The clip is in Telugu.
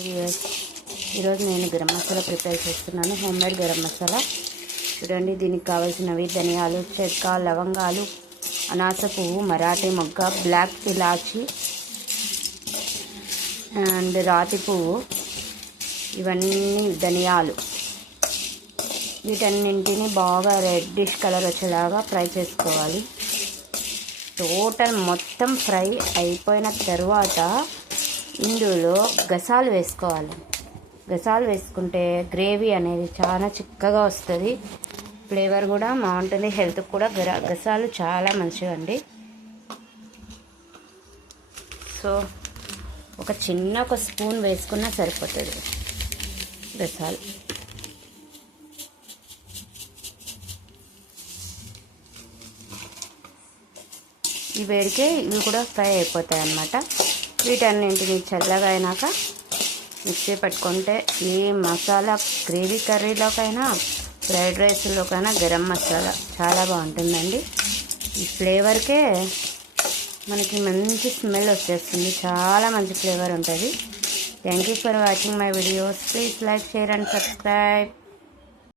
ఈరోజు నేను గరం మసాలా ప్రిపేర్ చేస్తున్నాను. హోమ్మేడ్ గరం మసాలా. చూడండి, దీనికి కావాల్సినవి ధనియాలు, చెక్క, లవంగాలు, అనాస పువ్వు, మరాఠీ మొగ్గ, బ్లాక్ ఇలాచి అండ్ రాతి పువ్వు, ఇవన్నీ ధనియాలు. వీటన్నింటిని బాగా రెడ్డిష్ కలర్ వచ్చేలాగా ఫ్రై చేసుకోవాలి. టోటల్ మొత్తం ఫ్రై అయిపోయిన తర్వాత ఇందులో గసాలు వేసుకోవాలి. గసాలు వేసుకుంటే గ్రేవీ అనేది చాలా చిక్కగా వస్తుంది, ఫ్లేవర్ కూడా బాగుంటుంది, హెల్త్కి కూడా గసాలు చాలా మంచివండి. సో ఒక స్పూన్ వేసుకున్నా సరిపోతుంది గసాలు. ఈ వేడికే ఇవి కూడా ఫ్రై అయిపోతాయి అన్నమాట. వీటన్నింటిని చల్లగా అయినాక మిక్సీ పెట్టుకుంటే ఏ మసాలా గ్రేవీ కర్రీలోకైనా, ఫ్రైడ్ రైస్లోకైనా గరం మసాలా చాలా బాగుంటుందండి. ఈ ఫ్లేవర్కే మనకి మంచి స్మెల్ వచ్చేస్తుంది, చాలా మంచి ఫ్లేవర్ ఉంటుంది. Thank you for watching my videos. Please like, share and subscribe.